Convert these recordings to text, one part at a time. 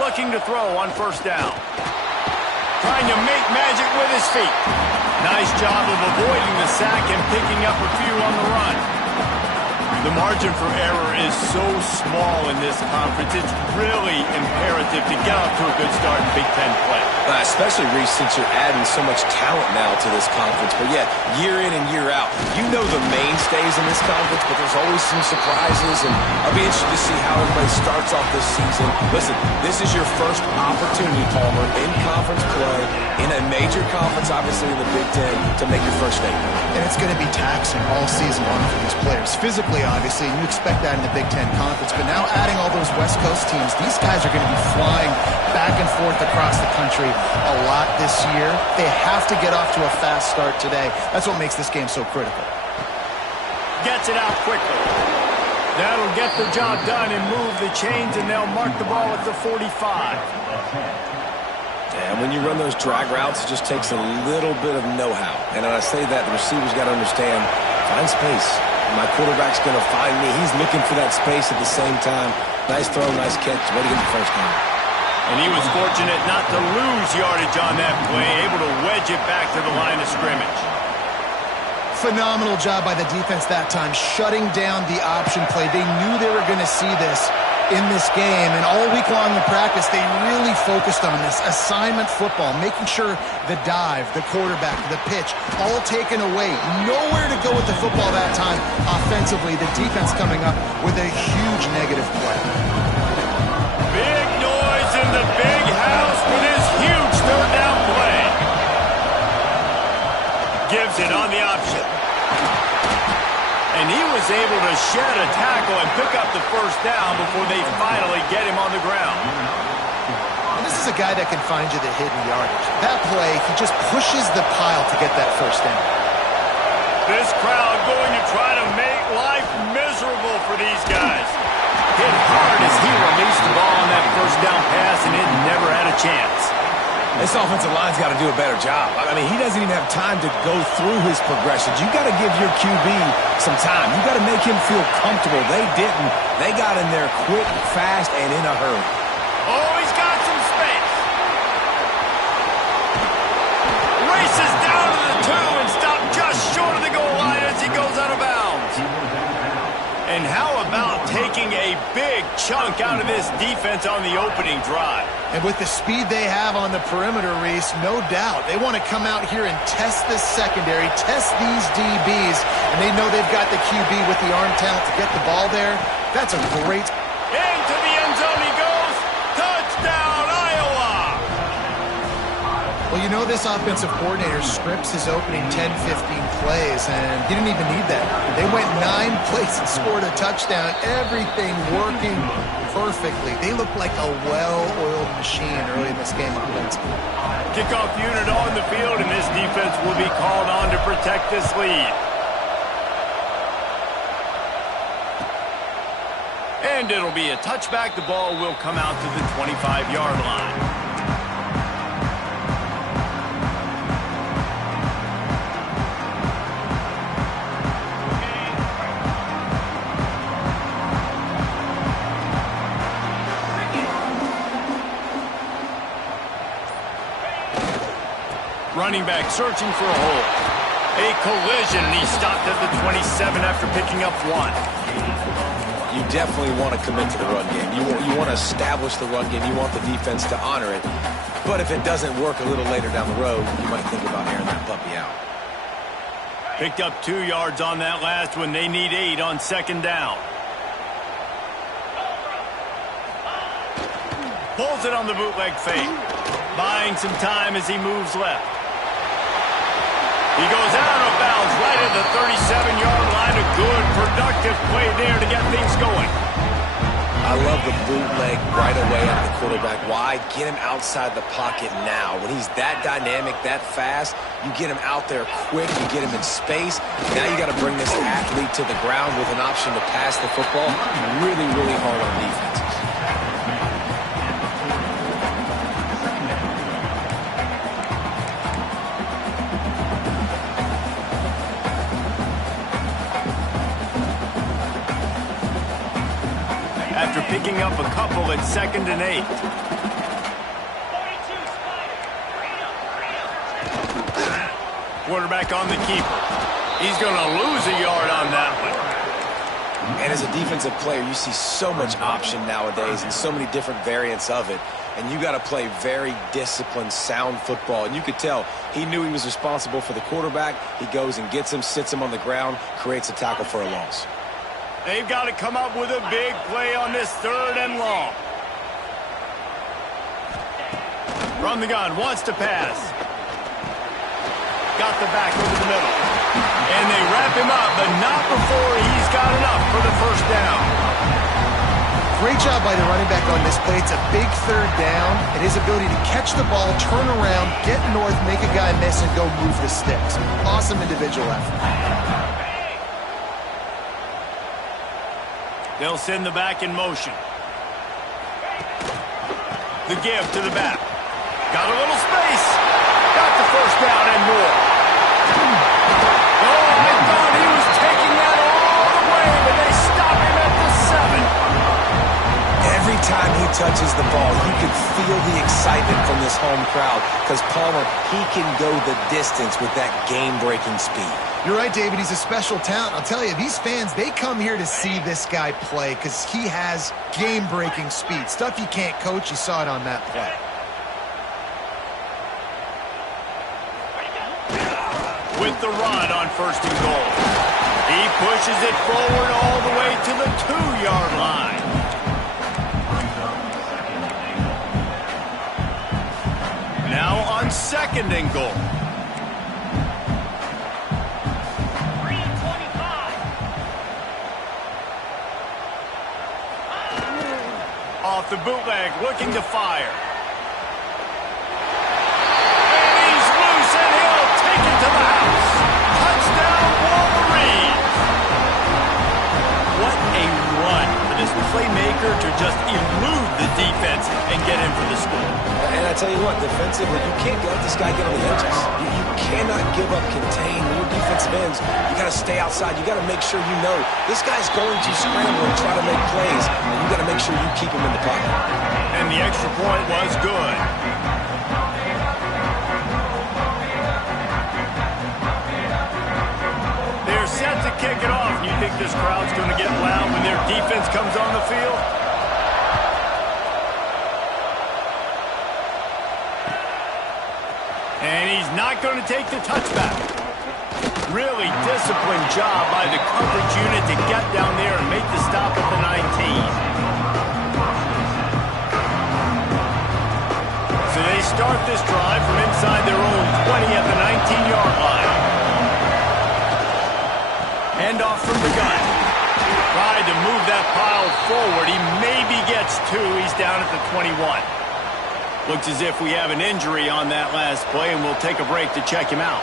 Looking to throw on first down. Trying to make magic with his feet. Nice job of avoiding the sack and picking up a few on the run. The margin for error is so small in this conference, it's really imperative to get off to a good start in Big Ten play. Especially, Reese, since you're adding so much talent now to this conference. But yeah, year in and year out, you know the mainstays in this conference, but there's always some surprises, and I'll be interested to see how everybody starts off this season. Listen, this is your first opportunity, Palmer, in conference play, in a major conference, obviously in the Big Ten, to make your first statement. And it's going to be taxing all season long for these players. Physically, obviously, and you expect that in the Big Ten Conference. But now adding all those West Coast teams, these guys are going to be flying back and forth across the country a lot this year. They have to get off to a fast start today. That's what makes this game so critical. Gets it out quickly. That'll get the job done and move the chains, and they'll mark the ball at the 45. And when you run those drag routes, it just takes a little bit of know-how. And when I say that, the receiver's got to understand, find space. My quarterback's going to find me. He's looking for that space at the same time. Nice throw, nice catch. Way to get the first down. And he was fortunate not to lose yardage on that play, able to wedge it back to the line of scrimmage. Phenomenal job by the defense that time, shutting down the option play. They knew they were going to see this in this game, and all week long in practice, they really focused on this assignment football, making sure the dive, the quarterback, the pitch, all taken away. Nowhere to go with the football that time offensively. The defense coming up with a huge negative play. Big noise in the big house for this huge third down play. Gives it on the option. And he was able to shed a tackle and pick up the first down before they finally get him on the ground. And this is a guy that can find you the hidden yardage. That play, he just pushes the pile to get that first down. This crowd going to try to make life miserable for these guys. Hit hard as he released the ball on that first down pass, and it never had a chance. This offensive line's got to do a better job. I mean, he doesn't even have time to go through his progressions. You got to give your QB some time. You got to make him feel comfortable. They didn't. They got in there quick, fast, and in a hurry. Oh, he's got some space. Races down to the 2 and stopped just short of the goal line as he goes out of bounds. And how about taking a big chunk out of this defense on the opening drive? And with the speed they have on the perimeter, Reese, no doubt, they want to come out here and test this secondary, test these DBs, and they know they've got the QB with the arm talent to get the ball there. That's a great... Into the end zone he goes. Touchdown, Iowa! Well, you know this offensive coordinator scripts his opening 10, 15 plays, and he didn't even need that. They went 9 plays and scored a touchdown. Everything working perfectly. They look like a well-oiled machine early in this game offensively. Kickoff unit on the field, and this defense will be called on to protect this lead. And it'll be a touchback. The ball will come out to the 25-yard line. Running back searching for a hole. A collision, and he stopped at the 27 after picking up 1. You definitely want to commit to the run game. You want to establish the run game. You want the defense to honor it. But if it doesn't work a little later down the road, you might think about airing that puppy out. Picked up 2 yards on that last one. They need 8 on second down. Pulls it on the bootleg fake. Buying some time as he moves left. He goes out of bounds right at the 37-yard line. A good, productive play there to get things going. I love the bootleg right away at the quarterback. Why? Get him outside the pocket now. When he's that dynamic, that fast, you get him out there quick, you get him in space. Now you got to bring this athlete to the ground with an option to pass the football. Really, really hard on defenses. After picking up up a couple at 2nd and 8. Quarterback on the keeper. He's going to lose a yard on that one. And as a defensive player, you see so much option nowadays and so many different variants of it. And you got to play very disciplined, sound football. And you could tell he knew he was responsible for the quarterback. He goes and gets him, sits him on the ground, creates a tackle for a loss. They've got to come up with a big play on this 3rd and long. From the gun, wants to pass. Got the back over the middle. And they wrap him up, but not before he's got enough for the 1st down. Great job by the running back on this play. It's a big 3rd down, and his ability to catch the ball, turn around, get north, make a guy miss, and go move the sticks. Awesome individual effort. They'll send the back in motion. The give to the back. Got a little space. Got the 1st down and more. Oh, I thought he was taking that all the way, but they stop him at the 7. Every time he touches the ball, you can feel the excitement from this home crowd because Palmer, he can go the distance with that game-breaking speed. You're right, David. He's a special talent. I'll tell you, these fans, they come here to see this guy play because he has game-breaking speed. Stuff you can't coach. You saw it on that play. With the run on 1st and goal. He pushes it forward all the way to the 2-yard line. Now on 2nd and goal. Off the bootleg, looking to fire. And he's loose, and he'll take it to the house. Touchdown, Wolverines! What a run for this playmaker to just elude the defense and get in for the score. And I tell you what, defensively, you can't let this guy get on the edges. You cannot give up contain. When you're defensive ends, you got to stay outside. You got to make sure you know this guy's going to scramble and try to make plays, and you got to make sure you keep him in the pocket. And the extra point was good. They're set to kick it off. You think this crowd's going to get loud when their defense comes on the field? And he's not going to take the touchback. Really disciplined job by the coverage unit to get down there and make the stop at the 19. So they start this drive from inside their own 20 at the 19-yard line. Hand off from the gun. Tried to move that pile forward. He maybe gets 2. He's down at the 21. Looks as if we have an injury on that last play, and we'll take a break to check him out.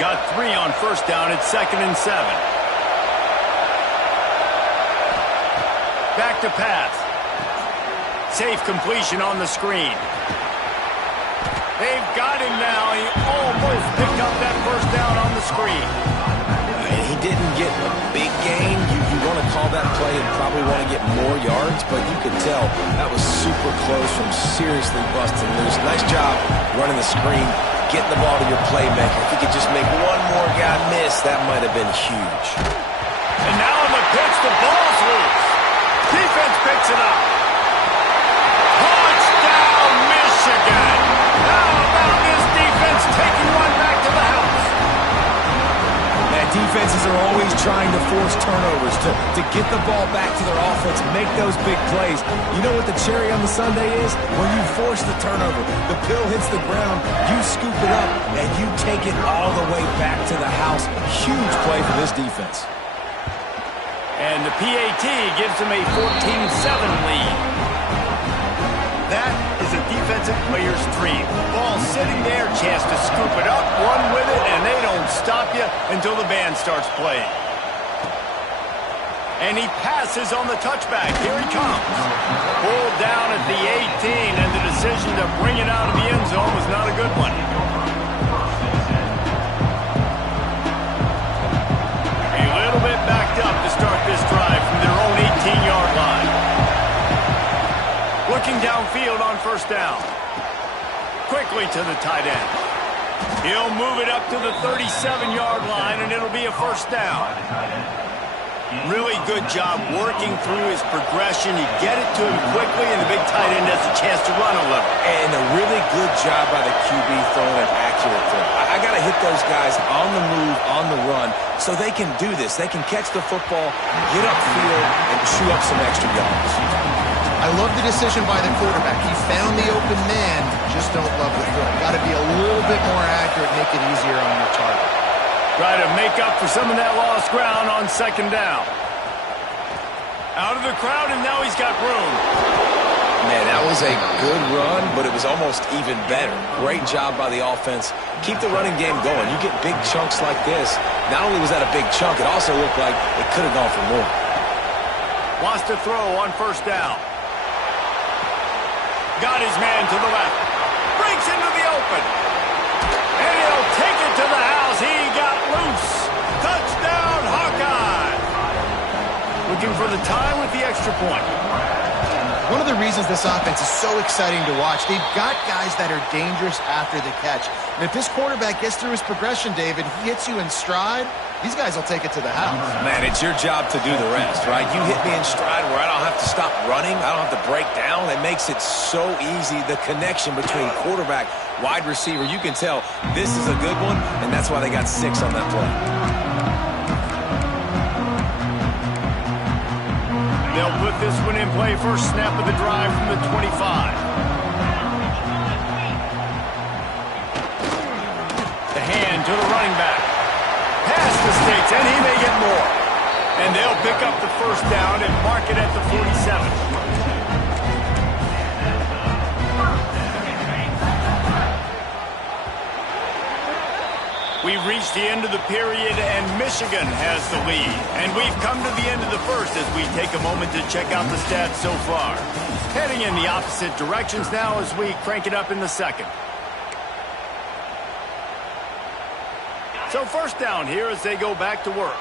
Got 3 on 1st down at 2nd and 7. Back to pass. Safe completion on the screen. They've got him now. He almost picked up that 1st down on the screen. He didn't get a big gain. You want to call that play and probably want to get more yards, but you could tell that was super close from seriously busting loose. Nice job running the screen, getting the ball to your playmaker. If you could just make one more guy miss, that might have been huge. And now on the pitch, the ball's loose. Defense picks it up. Touchdown, Michigan! How about this defense taking one back to the house? Defenses are always trying to force turnovers, to get the ball back to their offense, make those big plays. You know what the cherry on the sundae is? When you force the turnover, the pill hits the ground, you scoop it up, and you take it all the way back to the house. Huge play for this defense. And the PAT gives them a 14-7 lead. That is a defensive player's dream. Ball sitting there, chance to scoop it up, run with it, and they don't stop you until the band starts playing. And he passes on the touchback. Here he comes. Pulled down at the 18, and the decision to bring it out of the end zone was not a good one. field on first down. Quickly to the tight end. He'll move it up to the 37-yard line, and it'll be a first down. Really good job working through his progression. You get it to him quickly, and the big tight end has a chance to run a little. And a really good job by the QB throwing an accurate throw. I got to hit those guys on the move, on the run, so they can do this. They can catch the football, get upfield, and chew up some extra yards. I love the decision by the quarterback. He found the open man, just don't love the throw. Got to be a little bit more accurate, make it easier on your target. Try to make up for some of that lost ground on second down. Out of the crowd, and now he's got room. Man, that was a good run, but it was almost even better. Great job by the offense. Keep the running game going. You get big chunks like this. Not only was that a big chunk, it also looked like it could have gone for more. Wants to throw on first down. Got his man to the left. Breaks into the open. And he'll take it to the house. He got loose. Touchdown, Hawkeye. Looking for the tie with the extra point. One of the reasons this offense is so exciting to watch, they've got guys that are dangerous after the catch. And if this quarterback gets through his progression, David, he hits you in stride, these guys will take it to the house. Man, it's your job to do the rest, right? You hit me in stride where I don't have to stop running. I don't have to break down. It makes it so easy. The connection between quarterback, wide receiver, you can tell this is a good one, and that's why they got 6 on that play. They'll put this one in play. First snap of the drive from the 25. The hand to the running back. Pass mistakes, and he may get more. And they'll pick up the first down and mark it at the 47. We've reached the end of the period, and Michigan has the lead. And we've come to the end of the first as we take a moment to check out the stats so far. Heading in the opposite directions now as we crank it up in the second. So first down here as they go back to work.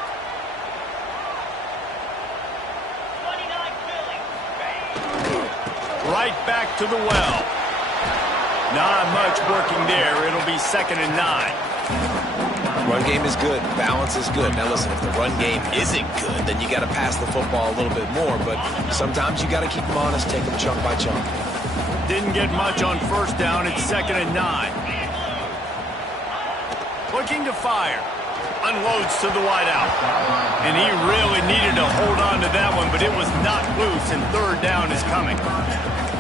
Right back to the well. Not much working there. It'll be 2nd and 9. Run game is good. Balance is good. Now listen, if the run game isn't good, then you got to pass the football a little bit more. But sometimes you got to keep them honest, take them chunk by chunk. Didn't get much on first down. It's 2nd and 9. Looking to fire. Unloads to the wideout. And he really needed to hold on to that one, but it was not loose, and third down is coming.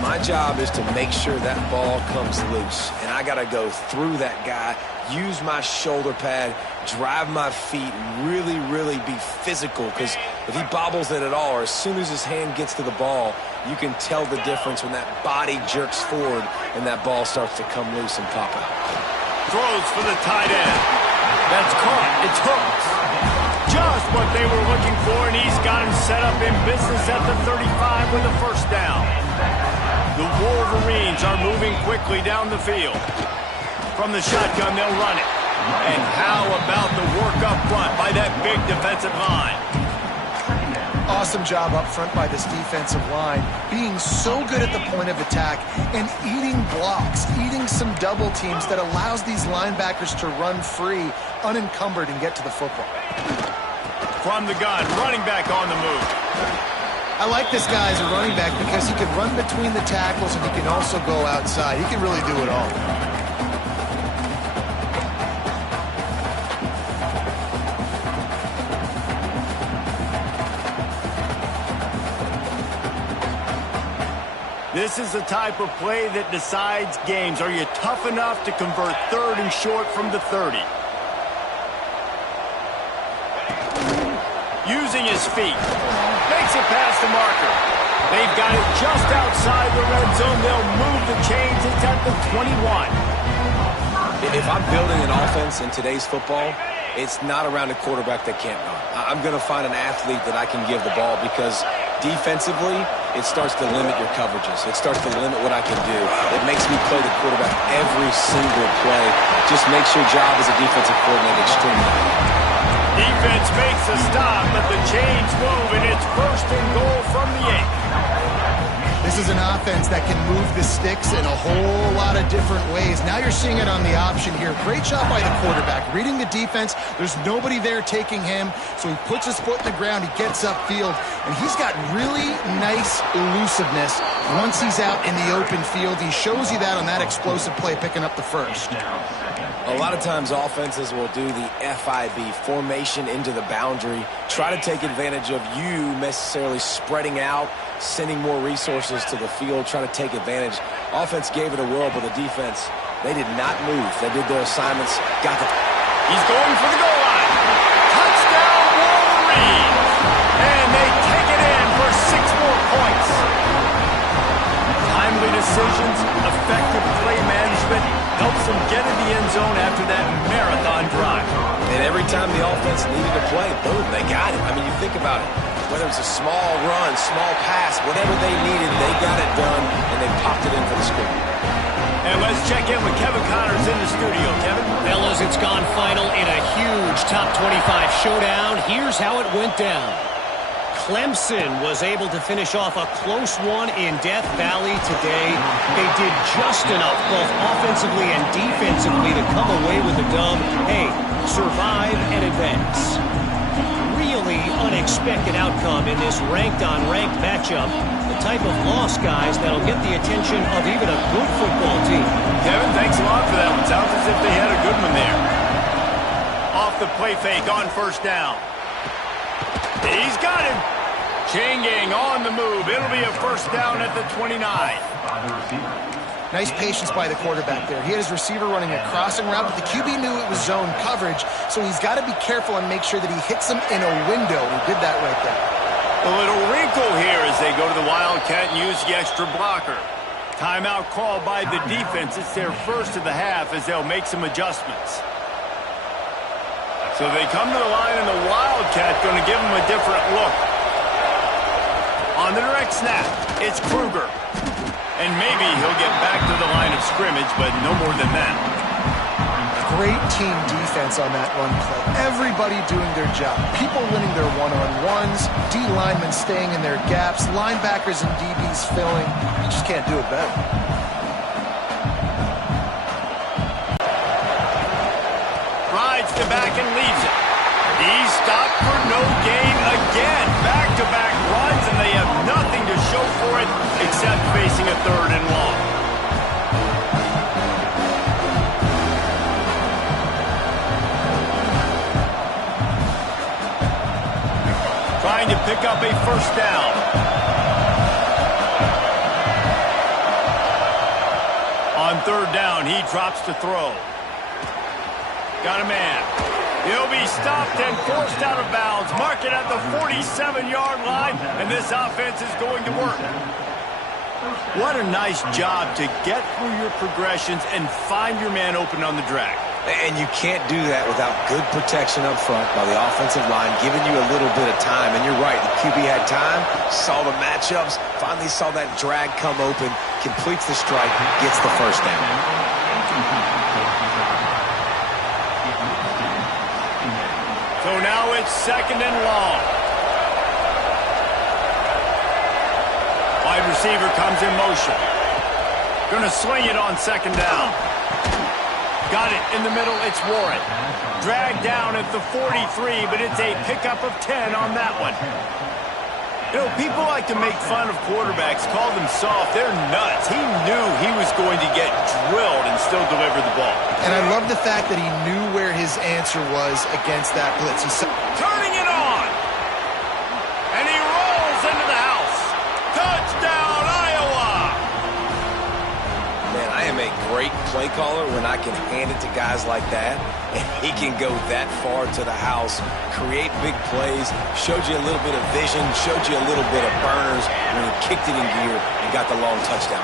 My job is to make sure that ball comes loose, and I got to go through that guy, use my shoulder pad, drive my feet, really, really be physical, because if he bobbles it at all, or as soon as his hand gets to the ball, you can tell the difference when that body jerks forward and that ball starts to come loose and pop out. Throws for the tight end. That's caught. It's hooked. Just what they were looking for, and he's got him set up in business at the 35 with a first down. The Wolverines are moving quickly down the field. From the shotgun, they'll run it. And how about the work up front by that big defensive line? Awesome job up front by this defensive line, being so good at the point of attack and eating blocks, eating some double teams that allows these linebackers to run free, unencumbered, and get to the football. From the gun, running back on the move. I like this guy as a running back because he can run between the tackles and he can also go outside. He can really do it all. This is the type of play that decides games. Are you tough enough to convert 3rd and short from the 30? Using his feet. Makes it past the marker. They've got it just outside the red zone. They'll move the chains. It's at the 21. If I'm building an offense in today's football, it's not around a quarterback that can't run. I'm going to find an athlete that I can give the ball because defensively, it starts to limit your coverages. It starts to limit what I can do. It makes me play the quarterback every single play. Just makes your job as a defensive coordinator extremely hard. Defense makes a stop, but the chains move, and it's 1st and goal from the 8. This is an offense that can move the sticks in a whole lot of different ways. Now you're seeing it on the option here. Great job by the quarterback. Reading the defense, there's nobody there taking him, so he puts his foot in the ground, he gets upfield, and he's got really nice elusiveness once he's out in the open field. He shows you that on that explosive play, picking up the first. A lot of times offenses will do the FIB, formation into the boundary, try to take advantage of you necessarily spreading out, sending more resources to the field, try to take advantage. Offense gave it a whirl, but the defense, they did not move. They did their assignments, got the... He's going for the goal line. Touchdown, Wolverines! And they take it in for 6 more points. Timely decisions, effective play management, helps them get in the end zone after that marathon drive. And every time the offense needed to play, boom, they got it. I mean, you think about it. Whether it's a small run, small pass, whatever they needed, they got it done, and they popped it in for the score. And let's check in with Kevin Connors in the studio. Kevin? Fellas, it's gone final in a huge top 25 showdown. Here's how it went down. Clemson was able to finish off a close one in Death Valley today. They did just enough, both offensively and defensively, to come away with the dub. Hey, survive and advance. Really unexpected outcome in this ranked-on-ranked matchup. The type of loss, guys, that'll get the attention of even a good football team. Kevin, thanks a lot for that one. Sounds as if they had a good one there. Off the play fake on first down. He's got him. Changing on the move. It'll be a first down at the 29. Nice patience by the quarterback there. He had his receiver running a crossing route, but the QB knew it was zone coverage, so he's got to be careful and make sure that he hits him in a window. He did that right there. A little wrinkle here as they go to the Wildcat and use the extra blocker. Timeout called by the defense. It's their first of the half as they'll make some adjustments. So they come to the line, and the Wildcat going to give them a different look. On the direct snap, it's Kruger. And maybe he'll get back to the line of scrimmage, but no more than that. Great team defense on that run play. Everybody doing their job. People winning their one-on-ones, D linemen staying in their gaps, linebackers and DBs filling. You just can't do it better. Rides the back and leaves it. He's stopped for no gain again. Back-to-back runs, and they have nothing to show for it except facing a 3rd and long. Trying to pick up a first down. On 3rd down, he drops to throw. Got a man. He'll be stopped and forced out of bounds. Mark it at the 47-yard line, and this offense is going to work. What a nice job to get through your progressions and find your man open on the drag. And you can't do that without good protection up front by the offensive line, giving you a little bit of time. And you're right, the QB had time, saw the matchups, finally saw that drag come open, completes the strike, gets the first down. So now it's 2nd and long. Wide receiver comes in motion. Going to swing it on 2nd down. Got it in the middle. It's Warren. Dragged down at the 43, but it's a pickup of 10 on that one. You know, people like to make fun of quarterbacks, call them soft. They're nuts. He knew he was going to get drilled and still deliver the ball. And I love the fact that he knew where his answer was against that blitz. He's turning it on. And he rolls into the house. Touchdown, Iowa! Man, I am a great play caller when I can hand it to guys like that. And he can go that far to the house, create big plays, showed you a little bit of vision, showed you a little bit of burners when he kicked it in gear and got the long touchdown.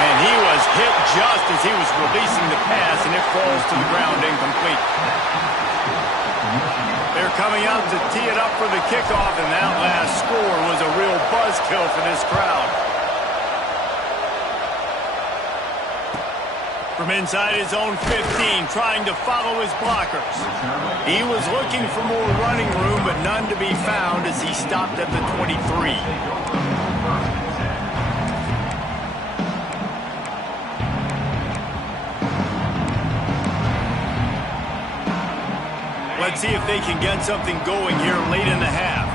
And he was hit just as he was releasing the pass, and it falls to the ground incomplete. They're coming out to tee it up for the kickoff, and that last score was a real buzzkill for this crowd. From inside his own 15, trying to follow his blockers. He was looking for more running room, but none to be found as he stopped at the 23. Let's see if they can get something going here late in the half.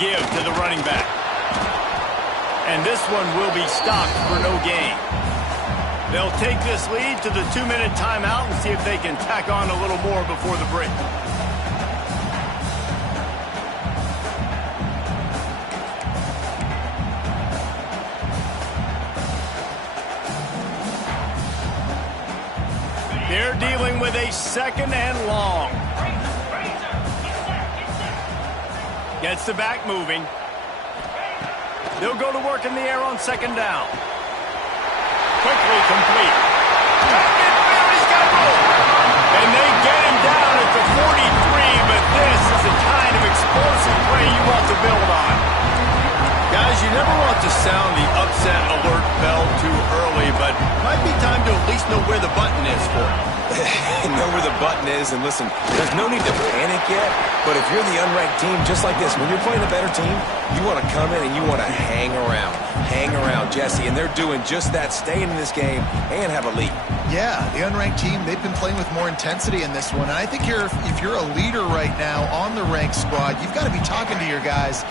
Give to the running back. And this one will be stopped for no gain. They'll take this lead to the 2-minute timeout and see if they can tack on a little more before the break. They're dealing with a 2nd and long. Gets the back moving. They'll go to work in the air on 2nd down. Quickly complete. He's got room. And they get him down at the 43, but this is the kind of explosive play you want to build on. Guys, you never want to sound the upset alert bell too early, but it might be time to at least know where the button is for it. Know where the button is, and listen, there's no need to panic yet, but if you're the unranked team, just like this, when you're playing a better team, you want to come in and you want to hang around Jesse, and they're doing just that, staying in this game and have a lead. Yeah, the unranked team, they've been playing with more intensity in this one, and I think if you're a leader right now on the ranked squad, you've got to be talking to your guys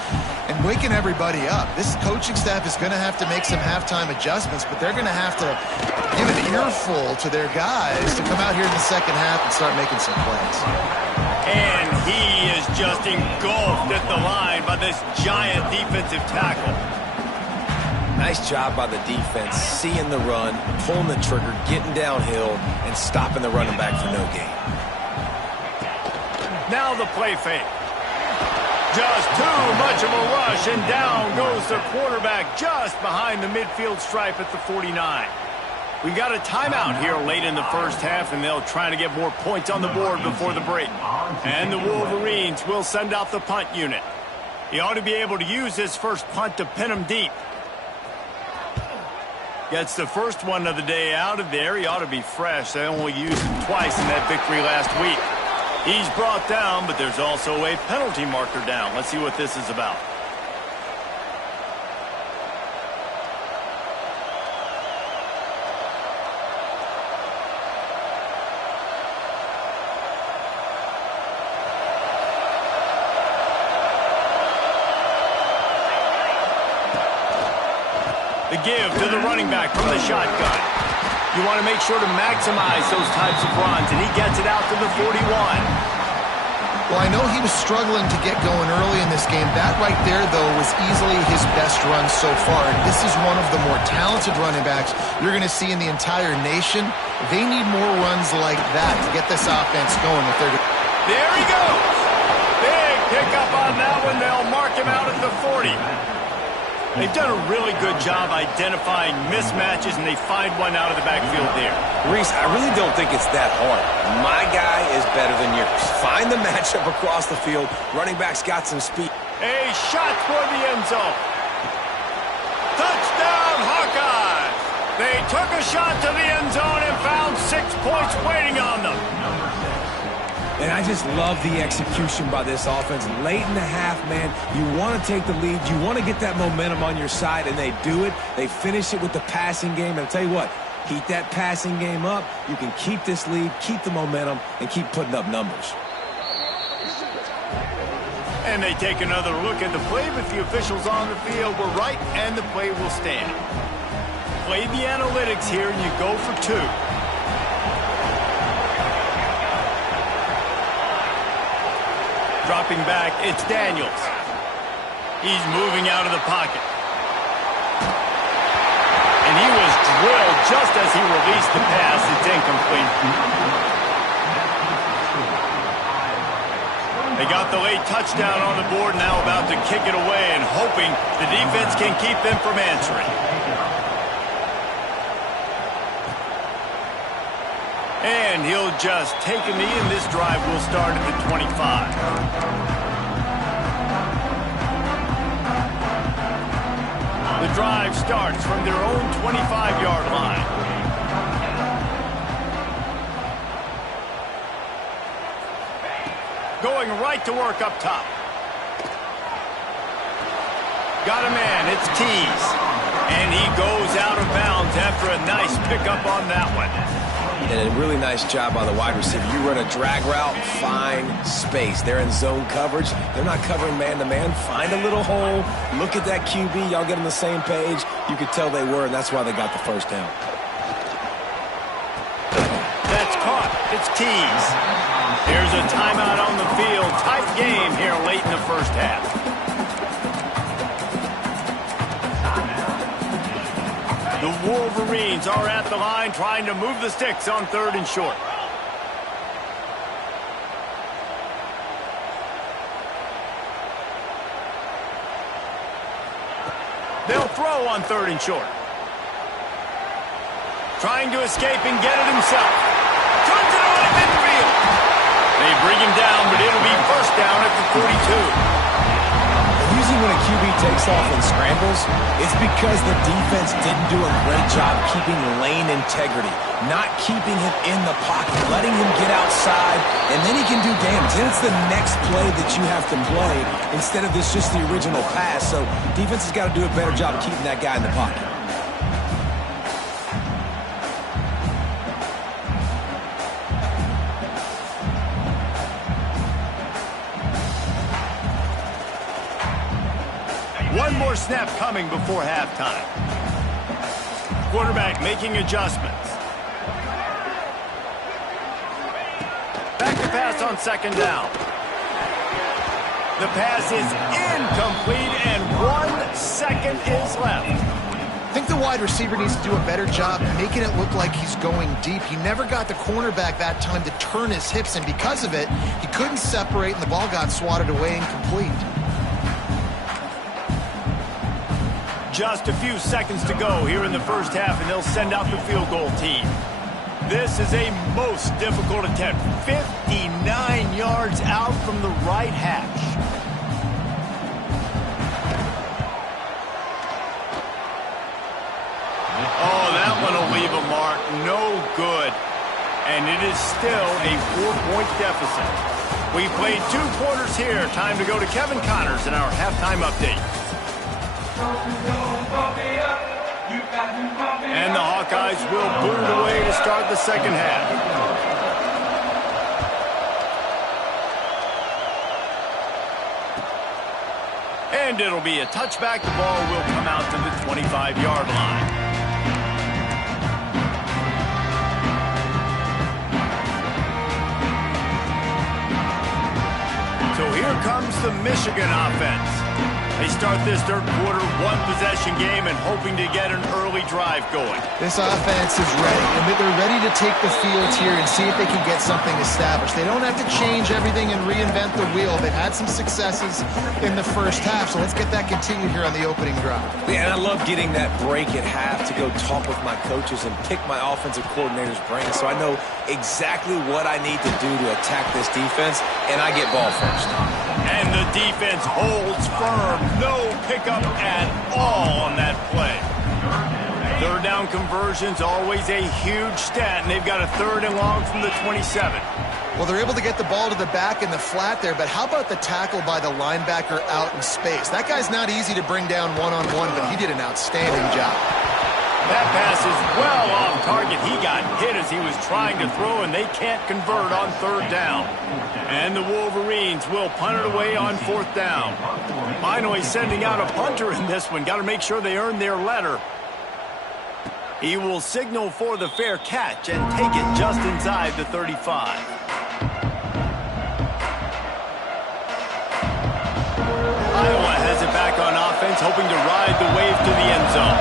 and waking everybody up. This coaching staff is going to have to make some halftime adjustments, but they're going to have to give an earful to their guys to come out here in the second half and start making some plays. And he is just engulfed at the line by this giant defensive tackle. Nice job by the defense, seeing the run, pulling the trigger, getting downhill, and stopping the running back for no gain. Now the play fake. Just too much of a rush, and down goes the quarterback just behind the midfield stripe at the 49. We've got a timeout here late in the first half, and they'll try to get more points on the board before the break. And the Wolverines will send out the punt unit. He ought to be able to use his first punt to pin him deep. Gets the first one of the day out of there. He ought to be fresh. They only used him twice in that victory last week. He's brought down, but there's also a penalty marker down. Let's see what this is about. The give to the running back from the shotgun. You want to make sure to maximize those types of runs, and he gets it out to the 41. Well, I know he was struggling to get going early in this game. That right there, though, was easily his best run so far. And this is one of the more talented running backs you're going to see in the entire nation. They need more runs like that to get this offense going. If they're There he goes. Big pickup on that one. They'll mark him out at the 40. They've done a really good job identifying mismatches, and they find one out of the backfield there. Reese, I really don't think it's that hard. My guy is better than yours. Find the matchup across the field. Running back's got some speed. A shot toward the end zone. Touchdown, Hawkeyes! They took a shot to the end zone and found 6 points waiting on them. And I just love the execution by this offense. Late in the half, man, you want to take the lead. You want to get that momentum on your side, and they do it. They finish it with the passing game. And I'll tell you what, keep that passing game up. You can keep this lead, keep the momentum, and keep putting up numbers. And they take another look at the play, but the officials on the field were right, and the play will stand. Play the analytics here, and you go for 2. Dropping back, it's Daniels. He's moving out of the pocket. And he was drilled just as he released the pass. It's incomplete. They got the late touchdown on the board, now about to kick it away and hoping the defense can keep them from answering. And he'll just take a knee, and this drive will start at the 25. The drive starts from their own 25-yard line. Going right to work up top. Got a man, it's Tease. And he goes out of bounds after a nice pickup on that one. And a really nice job by the wide receiver. You run a drag route, find space. They're in zone coverage. They're not covering man-to-man. Find a little hole. Look at that QB. Y'all get on the same page. You could tell they were, and that's why they got the first down. That's caught. It's Tease. Here's a timeout on the field. Tight game here late in the first half. The Wolverines are at the line trying to move the sticks on 3rd and short. They'll throw on 3rd and short. Trying to escape and get it himself. Turns it on midfield. They bring him down, but it'll be first down at the 42. Usually when a QB takes off and scrambles, it's because the defense didn't do a great job keeping lane integrity, not keeping him in the pocket, letting him get outside, and then he can do damage. Then it's the next play that you have to play instead of this just the original pass. So defense has got to do a better job keeping that guy in the pocket. One more snap coming before halftime. Quarterback making adjustments. Back to pass on 2nd down. The pass is incomplete and 1 second is left. I think the wide receiver needs to do a better job making it look like he's going deep. He never got the cornerback that time to turn his hips, and because of it, he couldn't separate and the ball got swatted away incomplete. Just a few seconds to go here in the first half, and they'll send out the field goal team. This is a most difficult attempt. 59 yards out from the right hash. Oh, that one will leave a mark. No good. And it is still a 4-point deficit. We played 2 quarters here. Time to go to Kevin Connors in our halftime update. And the Hawkeyes will boot it away to start the second half. And it'll be a touchback. The ball will come out to the 25-yard line. So here comes the Michigan offense. They start this third quarter, 1-possession game, and hoping to get an early drive going. This offense is ready, and they're ready to take the field here and see if they can get something established. They don't have to change everything and reinvent the wheel. They've had some successes in the first half, so let's get that continued here on the opening drive. Yeah, and I love getting that break at half to go talk with my coaches and pick my offensive coordinator's brain so I know exactly what I need to do to attack this defense, and I get ball first. And the defense holds firm. No pickup at all on that play. 3rd down conversion's always a huge stat, and they've got a 3rd and long from the 27. Well, they're able to get the ball to the back in the flat there, but how about the tackle by the linebacker out in space? That guy's not easy to bring down one-on-one, but he did an outstanding job. That pass is well off target. He got hit as he was trying to throw, and they can't convert on 3rd down. And the Wolverines will punt it away on 4th down. Finally sending out a punter in this one. Got to make sure they earn their letter. He will signal for the fair catch and take it just inside the 35. Iowa has it back on offense, hoping to ride the wave to the end zone.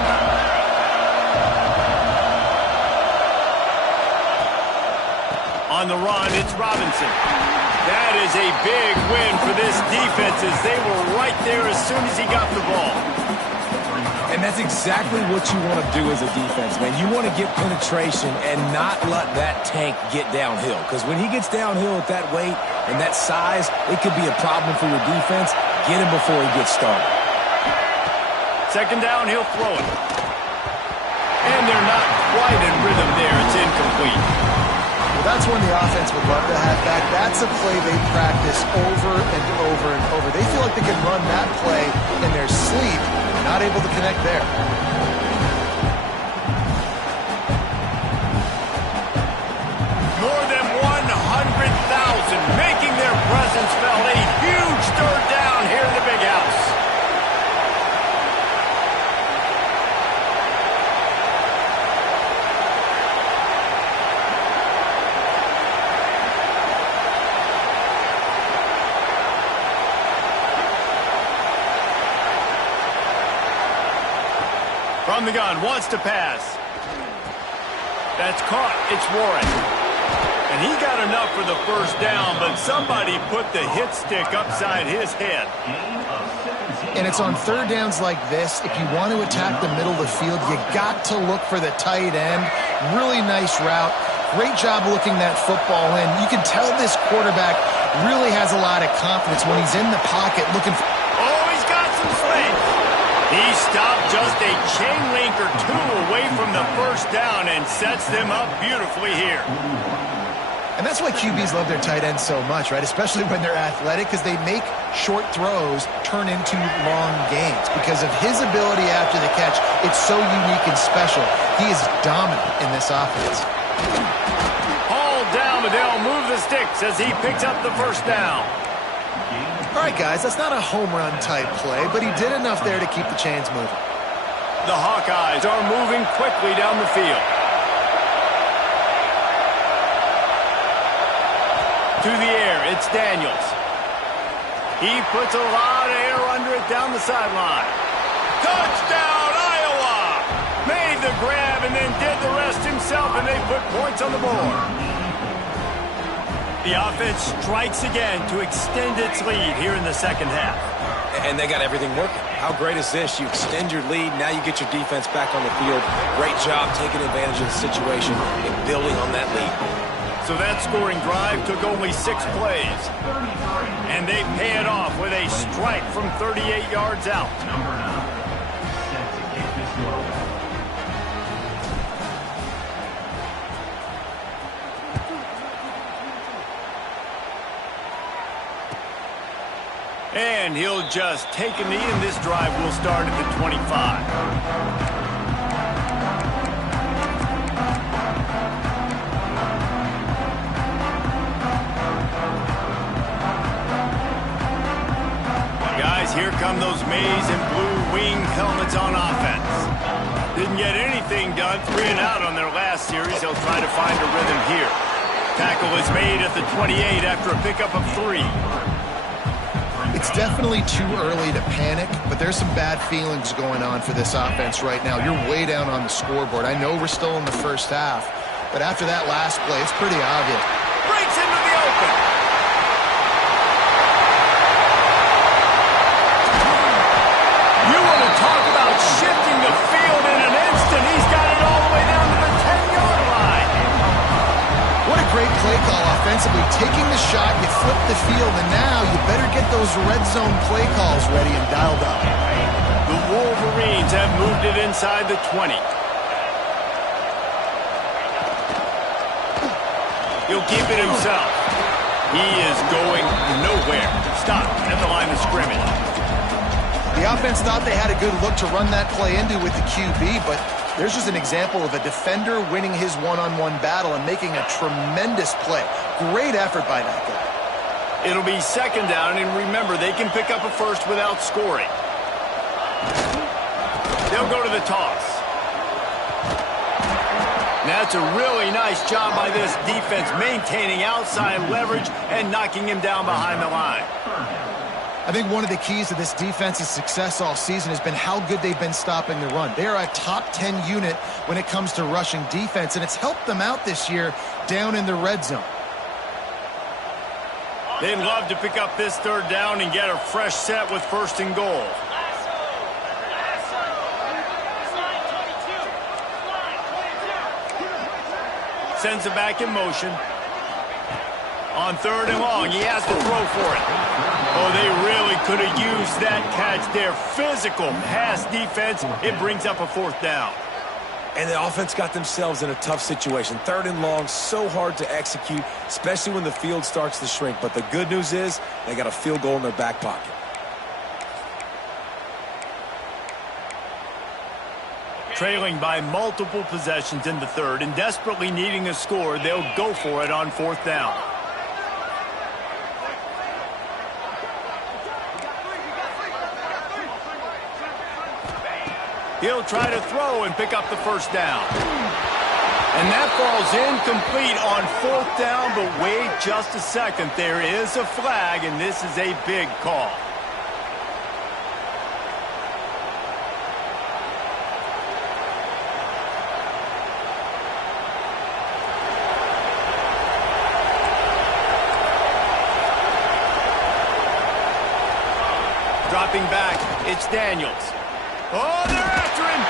On the run, it's Robinson. That is a big win for this defense as they were right there as soon as he got the ball. And that's exactly what you want to do as a defense, man. You want to get penetration and not let that tank get downhill. Because when he gets downhill at that weight and that size, it could be a problem for your defense. Get him before he gets started. Second down, he'll throw it. And they're not quite in rhythm there. It's incomplete. Well, that's one the offense would love to have back. That's a play they practice over and over and over. They feel like they can run that play in their sleep, not able to connect there. More than 100,000 making their presence felt. A huge third down here in the big house. From the gun, wants to pass. That's caught. It's Warren. And he got enough for the first down, but somebody put the hit stick upside his head. And it's on third downs like this. If you want to attack the middle of the field, you got to look for the tight end. Really nice route. Great job looking that football in. You can tell this quarterback really has a lot of confidence when he's in the pocket looking for... Oh, he's got some space. He stopped just a chain link or two away from the first down and sets them up beautifully here. And that's why QBs love their tight ends so much, right? Especially when they're athletic, because they make short throws turn into long gains. Because of his ability after the catch, it's so unique and special. He is dominant in this offense. Hauled down, but they'll move the sticks as he picks up the first down. All right, guys, that's not a home run type play, but he did enough there to keep the chains moving. The Hawkeyes are moving quickly down the field. To the air, it's Daniels. He puts a lot of air under it down the sideline. Touchdown, Iowa! Made the grab and then did the rest himself, and they put points on the board. The offense strikes again to extend its lead here in the second half. And they got everything working. How great is this? You extend your lead, now you get your defense back on the field. Great job taking advantage of the situation and building on that lead. So that scoring drive took only 6 plays. And they pay it off with a strike from 38 yards out. And he'll just take a knee, and this drive will start at the 25. Guys, here come those maize and blue wing helmets on offense. Didn't get anything done, 3 and out on their last series. They'll try to find a rhythm here. Tackle is made at the 28 after a pickup of 3. It's definitely too early to panic, but there's some bad feelings going on for this offense right now. You're way down on the scoreboard. I know we're still in the first half, but after that last play, it's pretty obvious. Breaks into the open. You want to talk about shifting the field in an instant. He's got it all the way down to the 10-yard line. What a great play call offensively. Taking the shot, you flip the field, and now you better get those red zone play calls ready and dialed up. The Wolverines have moved it inside the 20. He'll keep it himself. He is going nowhere. Stop at the line of scrimmage. The offense thought they had a good look to run that play into with the QB, but there's just an example of a defender winning his one-on-one battle and making a tremendous play. Great effort by that guy. It'll be second down, and remember, they can pick up a first without scoring. They'll go to the toss. That's a really nice job by this defense, maintaining outside leverage and knocking him down behind the line. I think one of the keys to this defense's success all season has been how good they've been stopping the run. They are a top 10 unit when it comes to rushing defense, and it's helped them out this year down in the red zone. They'd love to pick up this third down and get a fresh set with first and goal. Sends it back in motion. On third and long, he has to throw for it. Oh, they really could have used that catch there. Physical pass defense. It brings up a 4th down. And the offense got themselves in a tough situation. 3rd and long, so hard to execute, especially when the field starts to shrink. But the good news is they got a field goal in their back pocket. Trailing by multiple possessions in the 3rd and desperately needing a score, they'll go for it on 4th down. He'll try to throw and pick up the 1st down. And that falls incomplete on 4th down, but wait just a second. There is a flag, and this is a big call. Dropping back, it's Daniels. Oh, they're after him!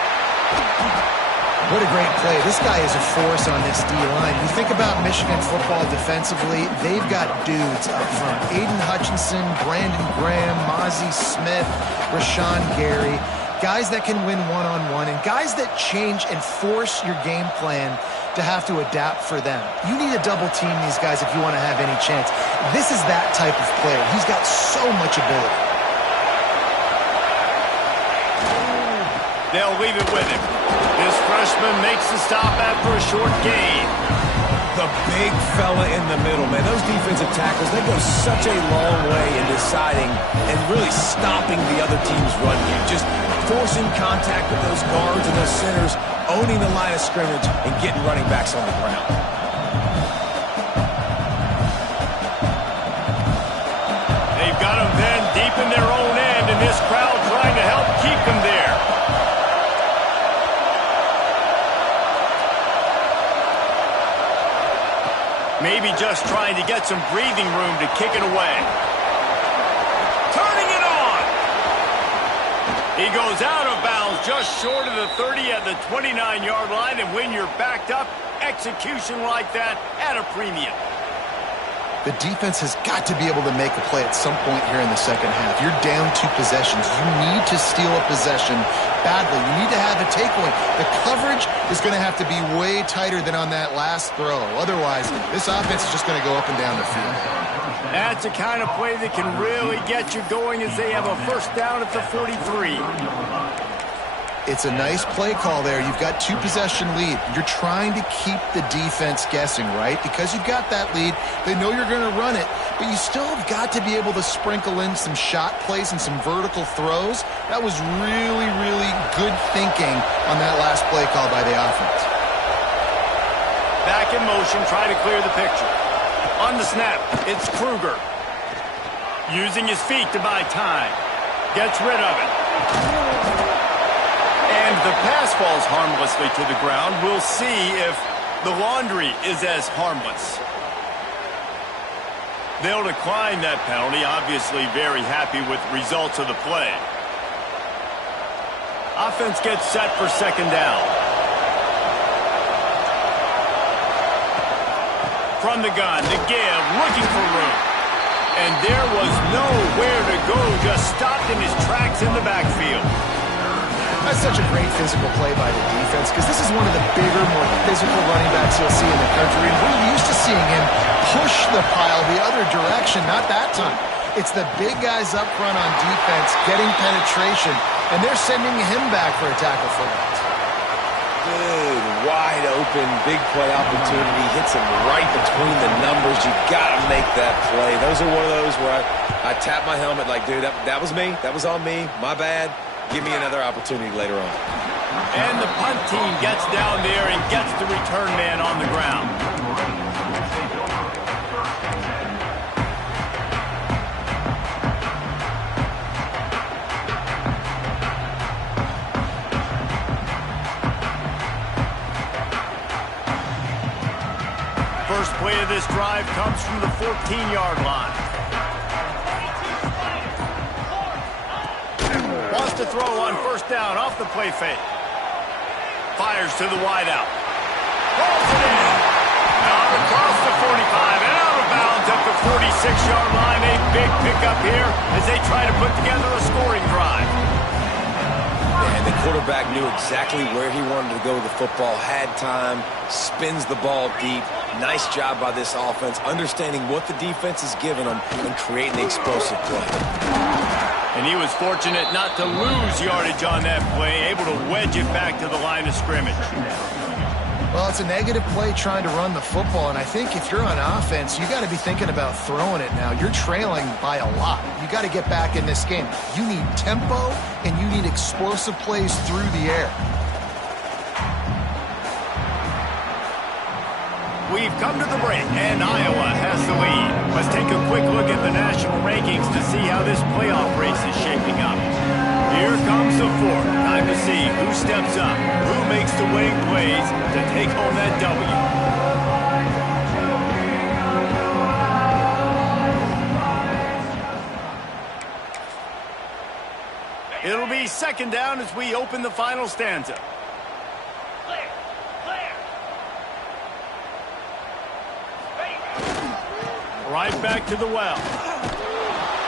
What a great play. This guy is a force on this D-line. You think about Michigan football defensively, they've got dudes up front. Aiden Hutchinson, Brandon Graham, Mozzie Smith, Rashawn Gary. Guys that can win one-on-one and guys that change and force your game plan to have to adapt for them. You need to double team these guys if you want to have any chance. This is that type of player. He's got so much ability. They'll leave it with him. This freshman makes the stop after a short gain. The big fella in the middle, man. Those defensive tackles, they go such a long way in deciding and really stopping the other team's run game. Just forcing contact with those guards and those centers, owning the line of scrimmage, and getting running backs on the ground. They've got them then deep in their own end, and this crowd trying to help keep them there. Maybe just trying to get some breathing room to kick it away. Turning it on! He goes out of bounds just short of the 30 at the 29-yard line, and when you're backed up, execution like that at a premium. The defense has got to be able to make a play at some point here in the 2nd half. You're down 2 possessions. You need to steal a possession badly. You need to have a takeaway. The coverage is going to have to be way tighter than on that last throw. Otherwise, this offense is just going to go up and down the field. That's the kind of play that can really get you going as they have a 1st down at the 43. It's a nice play call there. You've got 2 possession lead. You're trying to keep the defense guessing, right? Because you've got that lead. They know you're going to run it, but you still have got to be able to sprinkle in some shot plays and some vertical throws. That was really, really good thinking on that last play call by the offense. Back in motion, try to clear the picture. On the snap, it's Kruger. Using his feet to buy time. Gets rid of it. And the pass falls harmlessly to the ground. We'll see if the laundry is as harmless. They'll decline that penalty, obviously very happy with the results of the play. Offense gets set for 2nd down. From the gun, to give, looking for room. And there was nowhere to go, just stopped in his tracks in the backfield. That's such a great physical play by the defense because this is one of the bigger, more physical running backs you'll see in the country. And we're used to seeing him push the pile the other direction, not that time. It's the big guys up front on defense getting penetration, and they're sending him back for a tackle for loss. Good, wide open, big play opportunity. Hits him right between the numbers. You got to make that play. Those are one of those where I tap my helmet like, dude, that was me. That was on me. My bad. Give me another opportunity later on. And the punt team gets down there and gets the return man on the ground. First play of this drive comes from the 14-yard line. Wants to throw on 1st down off the play fake. Fires to the wideout. Rolls it in. Out across the 45 and out of bounds at the 46-yard line. A big pickup here as they try to put together a scoring drive. And the quarterback knew exactly where he wanted to go with the football, had time, spins the ball deep. Nice job by this offense, understanding what the defense is giving them and creating the explosive play. And he was fortunate not to lose yardage on that play, able to wedge it back to the line of scrimmage. Well, it's a negative play trying to run the football, and I think if you're on offense, you got to be thinking about throwing it now. You're trailing by a lot. You got to get back in this game. You need tempo, and you need explosive plays through the air. We've come to the break, and Iowa has the lead. Let's take a quick look at the national rankings to see how this playoff race is shaping up. Here comes the fourth. Time to see who steps up, who makes the winning plays to take home that W. It'll be second down as we open the final stanza. Right back to the well.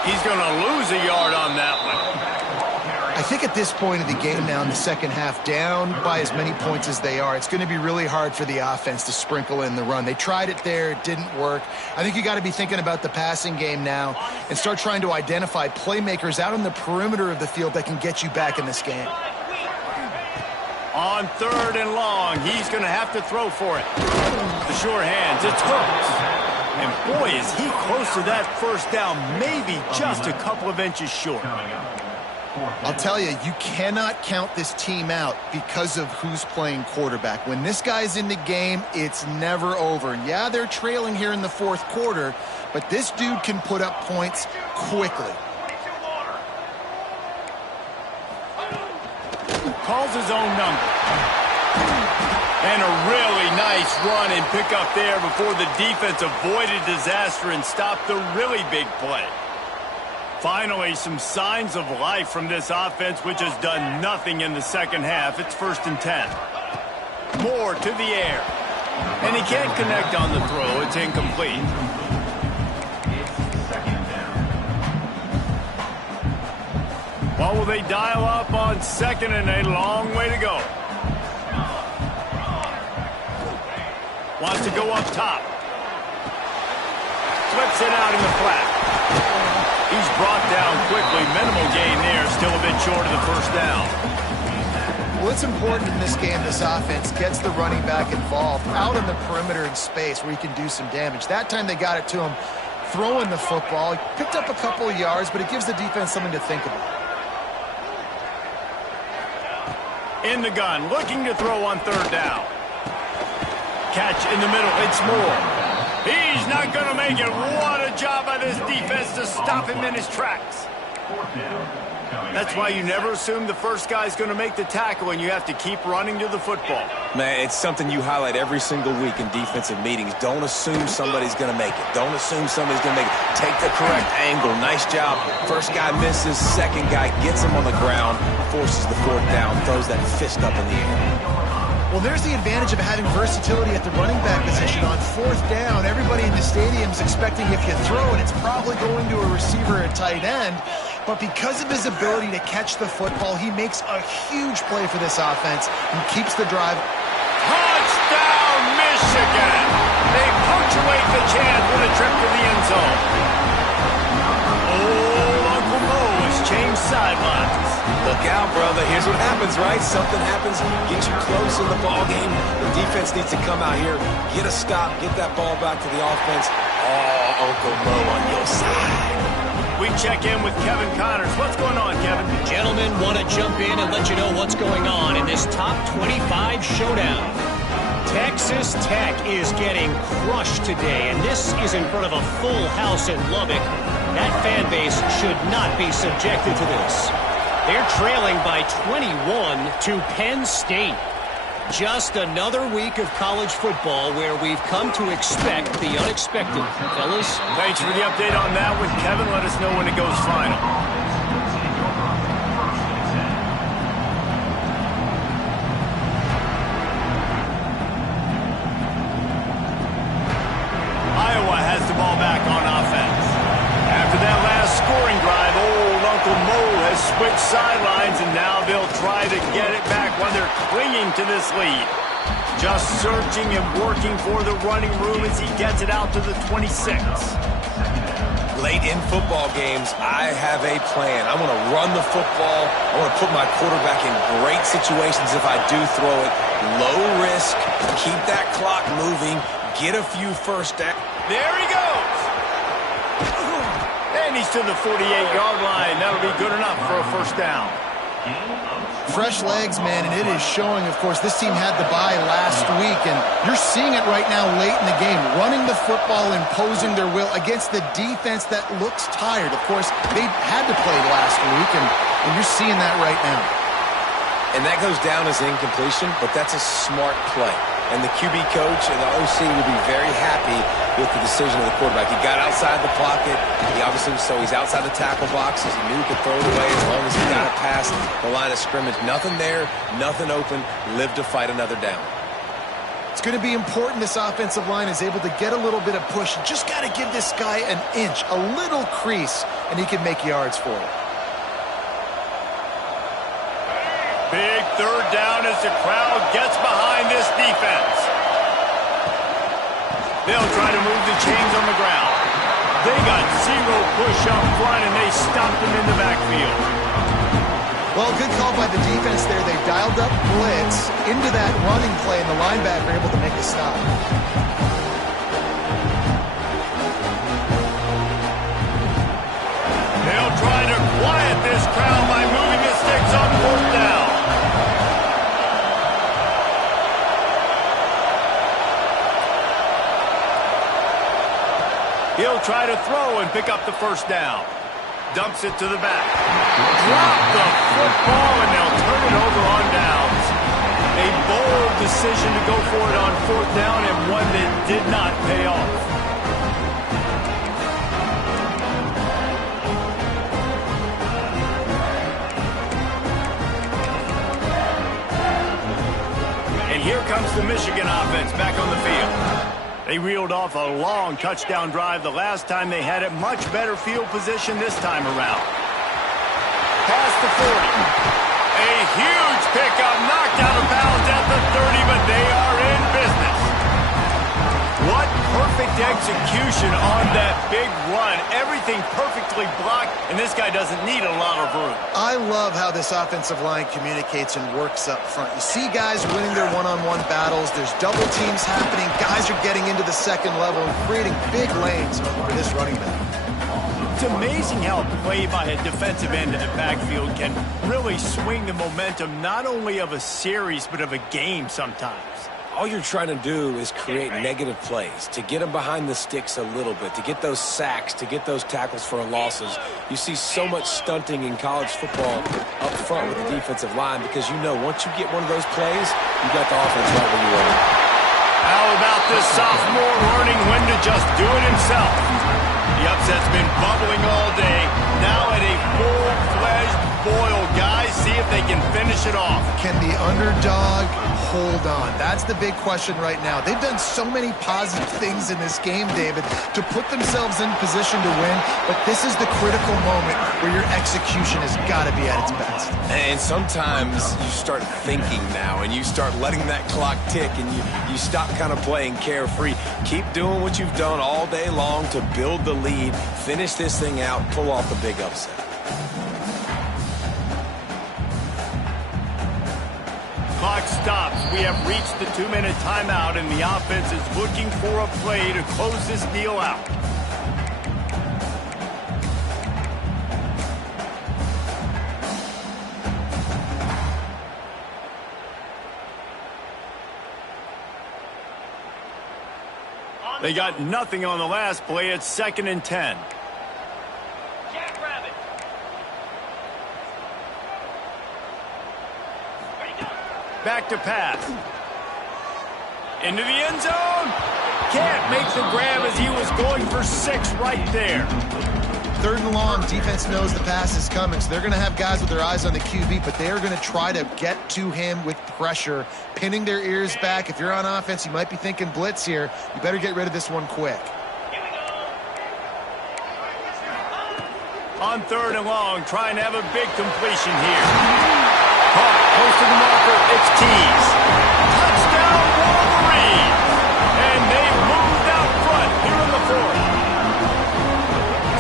He's going to lose a yard on that one. I think at this point of the game now in the second half, down by as many points as they are, it's going to be really hard for the offense to sprinkle in the run. They tried it there. It didn't work. I think you got to be thinking about the passing game now and start trying to identify playmakers out on the perimeter of the field that can get you back in this game. On third and long, he's going to have to throw for it. The sure hands, it's Hurts. And boy, is he close to that first down, maybe just a couple of inches short. I'll tell you, you cannot count this team out because of who's playing quarterback. When this guy's in the game, it's never over. Yeah, they're trailing here in the fourth quarter, but this dude can put up points quickly. Calls his own number. And a really nice run and pick up there before the defense avoided disaster and stopped the really big play. Finally, some signs of life from this offense, which has done nothing in the second half. It's 1st and 10. Moore to the air. And he can't connect on the throw. It's incomplete. What will they dial up on 2nd and a long way to go? Wants to go up top. Flips it out in the flat. He's brought down quickly. Minimal gain there. Still a bit short of the first down. Well, it's important in this game, this offense gets the running back involved out on the perimeter in space where he can do some damage. That time they got it to him throwing the football. He picked up a couple of yards, but it gives the defense something to think about. In the gun, looking to throw on third down. Catch in the middle, it's Moore. He's not going to make it. What a job by this defense to stop him in his tracks. That's why you never assume the first guy's going to make the tackle, and you have to keep running to the football. Man, it's something you highlight every single week in defensive meetings. Don't assume somebody's going to make it. Don't assume somebody's going to make it. Take the correct angle. Nice job. First guy misses. Second guy gets him on the ground, forces the fourth down, throws that fist up in the air. Well, there's the advantage of having versatility at the running back position. On fourth down, everybody in the stadium's expecting if you throw it, it's probably going to a receiver at tight end. But because of his ability to catch the football, he makes a huge play for this offense and keeps the drive. Touchdown, Michigan! They punctuate the chance with a trip to the end zone. Oh, Uncle Mo has changed sidelines. Look out, brother. Here's what happens, right? Something happens, get you close in the ball game. The defense needs to come out here, get a stop, get that ball back to the offense. Oh, Uncle Mo on your side. We check in with Kevin Connors. What's going on, Kevin? Gentlemen, want to jump in and let you know what's going on in this top 25 showdown. Texas Tech is getting crushed today, and this is in front of a full house in Lubbock. That fan base should not be subjected to this. They're trailing by 21 to Penn State. Just another week of college football where we've come to expect the unexpected. Fellas? Thanks for the update on that one, Kevin. Let us know when it goes final. Iowa has the ball back on offense. After that try to get it back while they're clinging to this lead. Just searching and working for the running room as he gets it out to the 26. Late in football games, I have a plan. I want to run the football. I want to put my quarterback in great situations if I do throw it. Low risk, keep that clock moving, get a few first downs. There he goes. And he's to the 48-yard line. That'll be good enough for a first down. Fresh legs, man, and it is showing, of course, this team had the bye last week, and you're seeing it right now late in the game, running the football, imposing their will against the defense that looks tired. Of course, they had to play last week, and you're seeing that right now. And that goes down as incompletion, but that's a smart play. And the QB coach and the OC will be very happy with the decision of the quarterback. He got outside the pocket. He obviously, so he's outside the tackle boxes. He knew he could throw it away as long as he got it past the line of scrimmage. Nothing there, nothing open. Live to fight another down. It's going to be important this offensive line is able to get a little bit of push. You just got to give this guy an inch, a little crease, and he can make yards for it. Big third down as the crowd gets behind this defense. They'll try to move the chains on the ground. They got zero push up front, and they stopped them in the backfield. Well, good call by the defense there. They dialed up blitz into that running play, and the linebacker able to make the stop. They'll try to quiet this crowd by moving the sticks on fourth down. He'll try to throw and pick up the first down. Dumps it to the back. Drop the football, and they'll turn it over on downs. A bold decision to go for it on fourth down, and one that did not pay off. And here comes the Michigan offense back on the field. They reeled off a long touchdown drive the last time they had it. Much better field position this time around. Past the 40. A huge pickup, knocked out of bounds at the 30, but they are in business. What perfect execution on that big run. Everything perfectly blocked, and this guy doesn't need a lot of room. I love how this offensive line communicates and works up front. You see guys winning their one-on-one battles. There's double teams happening. Guys are getting into the second level and creating big lanes for this running back. It's amazing how a play by a defensive end in the backfield can really swing the momentum not only of a series but of a game sometimes. All you're trying to do is create negative plays, to get them behind the sticks a little bit, to get those sacks, to get those tackles for losses. You see so much stunting in college football up front with the defensive line because you know once you get one of those plays, you got the offense right where you want it. How about this sophomore learning when to just do it himself? The upset's been bubbling all day. Now at a full-fledged boil. Guys, see if they can finish it off. Can the underdog hold on? That's the big question right now. They've done so many positive things in this game, David, to put themselves in position to win, but this is the critical moment where your execution has got to be at its best. And sometimes you start thinking now, and you start letting that clock tick, and you stop kind of playing carefree. Keep doing what you've done all day long to build the lead, finish this thing out, pull off the big upset. Clock stops. We have reached the 2-minute timeout, and the offense is looking for a play to close this deal out. They got nothing on the last play. It's 2nd and 10. Back to pass. Into the end zone. Can't make the grab as he was going for 6 right there. 3rd and long, defense knows the pass is coming, so they're going to have guys with their eyes on the QB, but they are going to try to get to him with pressure, pinning their ears back. If you're on offense, you might be thinking blitz here. You better get rid of this one quick. On 3rd and long, trying to have a big completion here. Caught. Close to the marker, it's Tease. Touchdown, Wolverine! And they moved out front here in the fourth.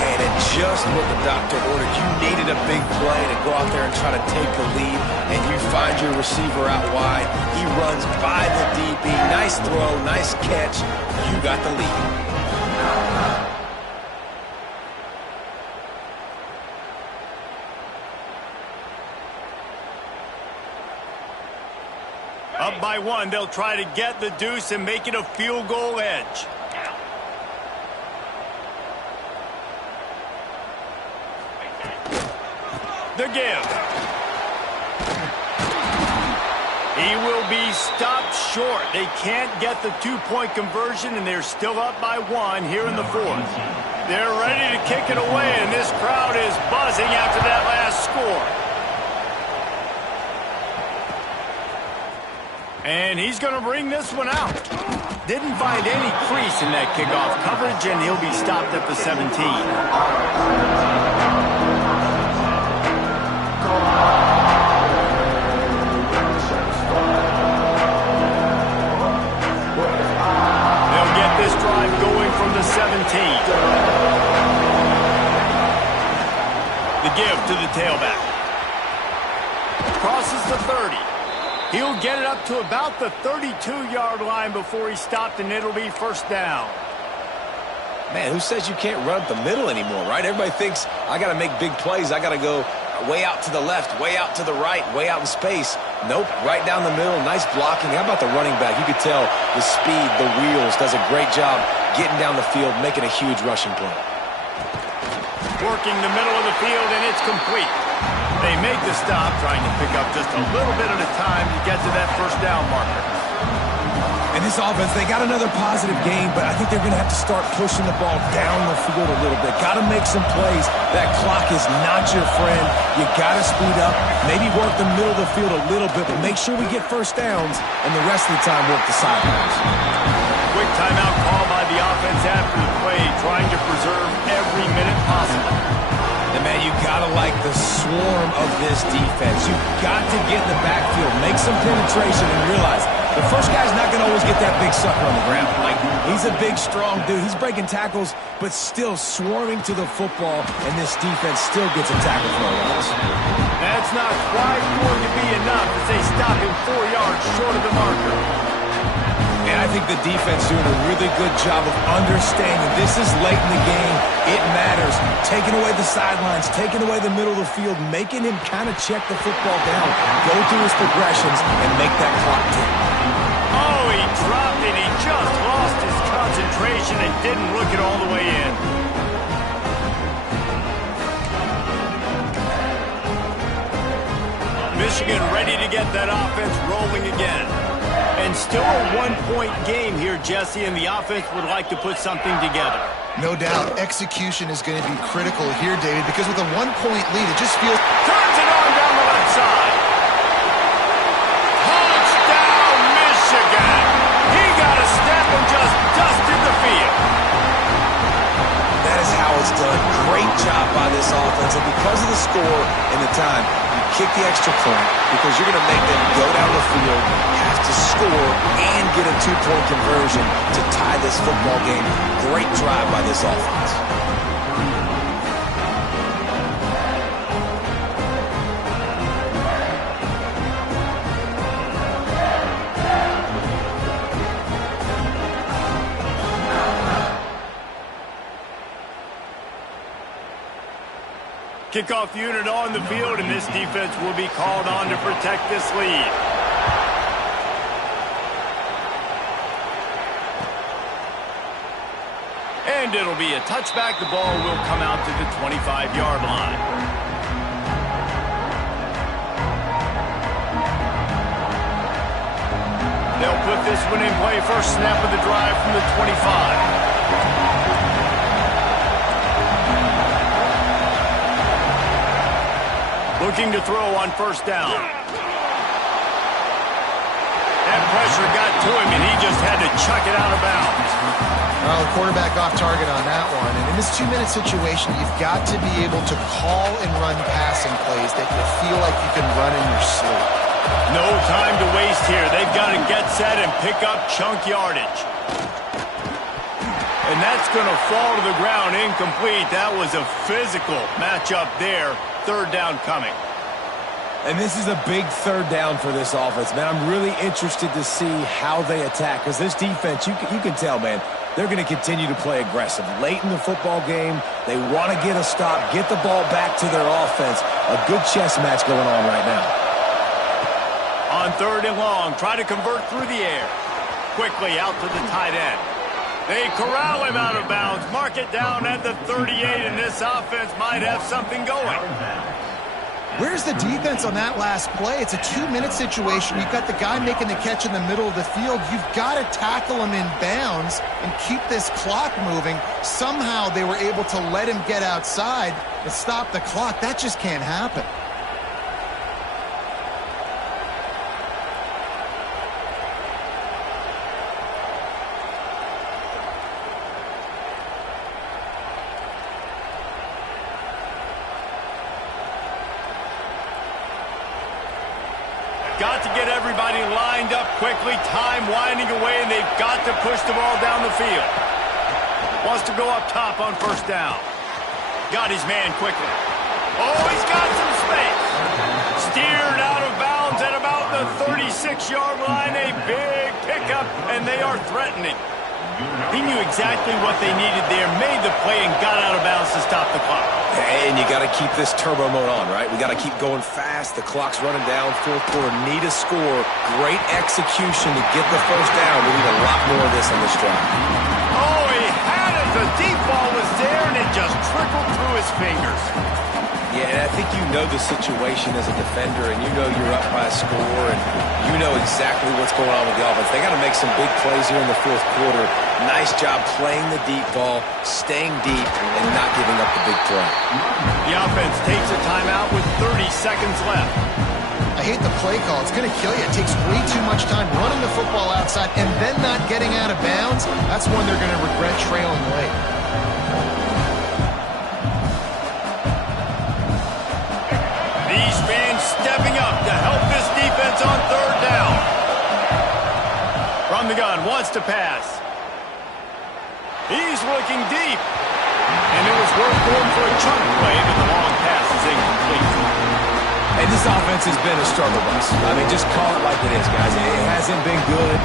And it just what the doctor ordered. You needed a big play to go out there and try to take the lead, and you find your receiver out wide. He runs by the DB. Nice throw, nice catch. You got the lead. Up by one, they'll try to get the deuce and make it a field goal edge. The give. He will be stopped short. They can't get the two-point conversion, and they're still up by one here in the fourth. They're ready to kick it away, and this crowd is buzzing after that last score. And he's going to bring this one out. Didn't find any crease in that kickoff coverage, and he'll be stopped at the 17. They'll get this drive going from the 17. The give to the tailback. Crosses the 30. He'll get it up to about the 32-yard line before he's stopped, and it'll be first down. Man, who says you can't run up the middle anymore, right? Everybody thinks, I got to make big plays. I got to go way out to the left, way out to the right, way out in space. Nope, right down the middle, nice blocking. How about the running back? You could tell the speed, the wheels, does a great job getting down the field, making a huge rushing play. Working the middle of the field, and it's complete. They make the stop, trying to pick up just a little bit at a time to get to that first down marker. And this offense, they got another positive game, but I think they're going to have to start pushing the ball down the field a little bit. Got to make some plays. That clock is not your friend. You got to speed up, maybe work the middle of the field a little bit, but make sure we get first downs, and the rest of the time work the sidelines. Quick timeout call by the offense after the play, trying to preserve every minute possible. And, man, you got to like the swarm of this defense. You've got to get in the backfield, make some penetration, and realize the first guy's not going to always get that big sucker on the ground. Like, he's a big, strong dude. He's breaking tackles, but still swarming to the football, and this defense still gets a tackle for a loss. That's not quite going to be enough as they stop him 4 yards short of the marker. And I think the defense doing a really good job of understanding this is late in the game. It matters. Taking away the sidelines, taking away the middle of the field, making him kind of check the football down, go through his progressions, and make that clock tick. Oh, he dropped it. He just lost his concentration and didn't look it all the way in. Michigan ready to get that offense rolling again. And still a one-point game here, Jesse, and the offense would like to put something together. No doubt, execution is going to be critical here, David, because with a one-point lead, it just feels... Turns it on down the left side. Touchdown, Michigan! He got a step and just dusted the field. That is how it's done. Great job by this offense, and because of the score and the time, you kick the extra point because you're going to make them go down the field, have to score, and get a two-point conversion to tie this football game. Great drive by this offense. Kickoff unit on the field, and this defense will be called on to protect this lead. And it'll be a touchback. The ball will come out to the 25-yard line. They'll put this one in play. First snap of the drive from the 25. Looking to throw on first down. That pressure got to him, and he just had to chuck it out of bounds. Well, the quarterback off target on that one. And in this two-minute situation, you've got to be able to call and run passing plays that you feel like you can run in your sleep. No time to waste here. They've got to get set and pick up chunk yardage. And that's going to fall to the ground incomplete. That was a physical matchup there. Third down coming. And this is a big third down for this offense, man. I'm really interested to see how they attack, because this defense, you can tell, man, they're going to continue to play aggressive. Late in the football game, they want to get a stop, get the ball back to their offense. A good chess match going on right now. On third and long, try to convert through the air. Quickly out to the tight end. They corral him out of bounds. Mark it down at the 38, and this offense might have something going. Where's the defense on that last play? It's a 2-minute situation. You've got the guy making the catch in the middle of the field. You've got to tackle him in bounds and keep this clock moving. Somehow they were able to let him get outside and stop the clock. That just can't happen. Got to get everybody lined up quickly. Time winding away, and they've got to push the ball down the field. Wants to go up top on first down. Got his man quickly. Oh, he's got some space. Steered out of bounds at about the 36-yard line. A big pickup, and they are threatening. He knew exactly what they needed there, made the play, and got out of bounds to stop the clock. And you got to keep this turbo mode on, right? We got to keep going fast. The clock's running down. Fourth quarter, need a score. Great execution to get the first down. We need a lot more of this on this drive. Oh, he had it. The deep ball was there, and it just trickled through his fingers. Yeah, and I think you know the situation as a defender, and you know you're up by a score, and you know exactly what's going on with the offense. They got to make some big plays here in the fourth quarter. Nice job playing the deep ball, staying deep, and not giving up the big play. The offense takes a timeout with 30 seconds left. I hate the play call. It's going to kill you. It takes way too much time running the football outside and then not getting out of bounds. That's when they're going to regret trailing late. These fans stepping up to help this defense on third down. From the gun, wants to pass. He's looking deep. And it was worth going for a chunk play, but the long pass is incomplete. And this offense has been a struggle bus. I mean, just call it like it is, guys. It hasn't been good,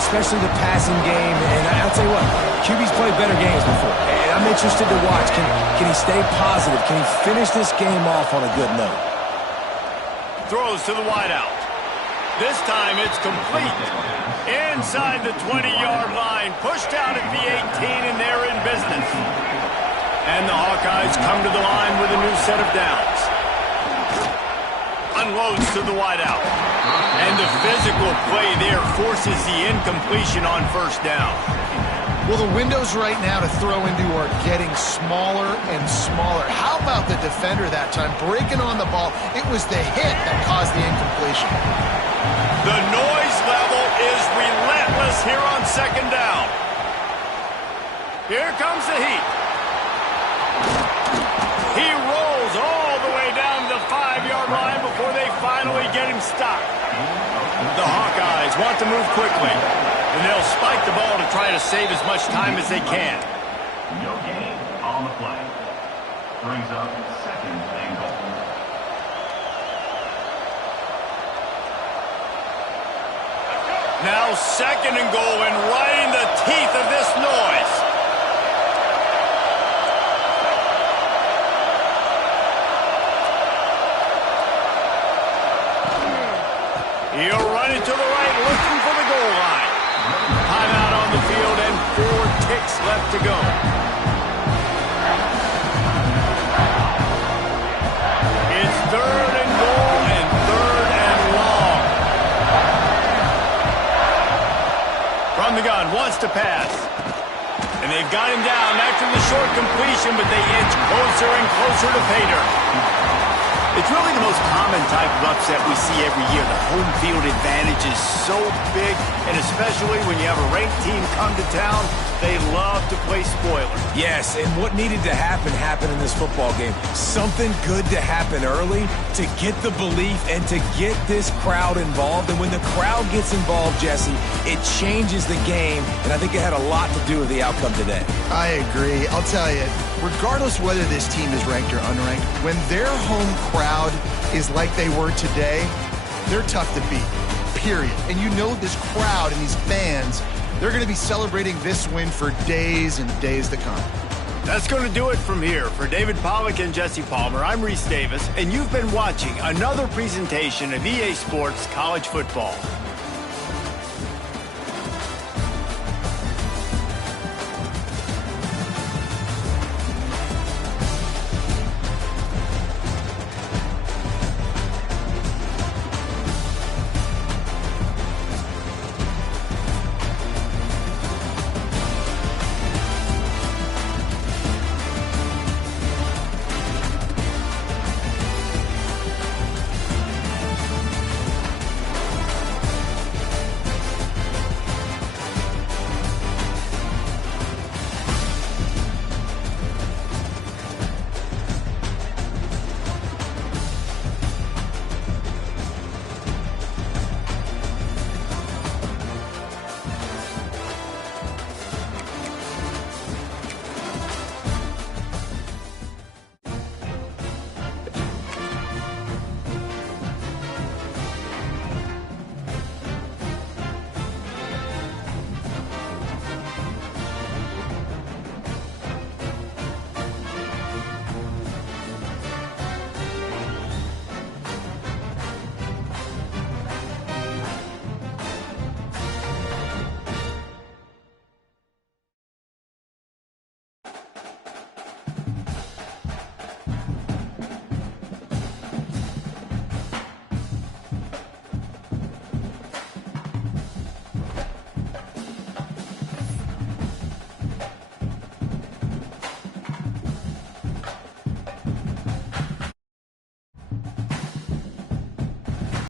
especially the passing game. And I'll tell you what, QB's played better games before. And I'm interested to watch. Can he stay positive? Can he finish this game off on a good note? Throws to the wideout. This time it's complete. Inside the 20-yard line. Pushed out at the 18, and they're in business. And the Hawkeyes come to the line with a new set of downs. Unloads to the wideout. And the physical play there forces the incompletion on first down. Well, the windows right now to throw into are getting smaller and smaller. How about the defender that time breaking on the ball? It was the hit that caused the incompletion. The noise level is relentless here on second down. Here comes the heat. He rolls all the way down to the 5-yard line before they finally get him stopped. The Hawkeyes want to move quickly, and they'll spike the ball to try to save as much time as they can. No gain on the play. Brings up second and goal. Now second and goal, and right in the teeth of this noise. He'll run it to the right, looking for the goal line. Timeout on the field and 4 ticks left to go. It's third and goal and third and long. From the gun, wants to pass. And they've got him down after the short completion, but they inch closer and closer to pay dirt. It's really the most common type of upset we see every year. The home field advantage is so big, and especially when you have a ranked team come to town, they love to play spoiler. Yes, and what needed to happen happened in this football game. Something good to happen early to get the belief and to get this crowd involved. And when the crowd gets involved, Jesse, it changes the game, and I think it had a lot to do with the outcome today. I agree. I'll tell you, regardless whether this team is ranked or unranked, when their home crowd is like they were today, they're tough to beat, period. And you know this crowd and these fans, they're going to be celebrating this win for days and days to come. That's going to do it from here. For David Pollack and Jesse Palmer, I'm Reese Davis, and you've been watching another presentation of EA Sports College Football.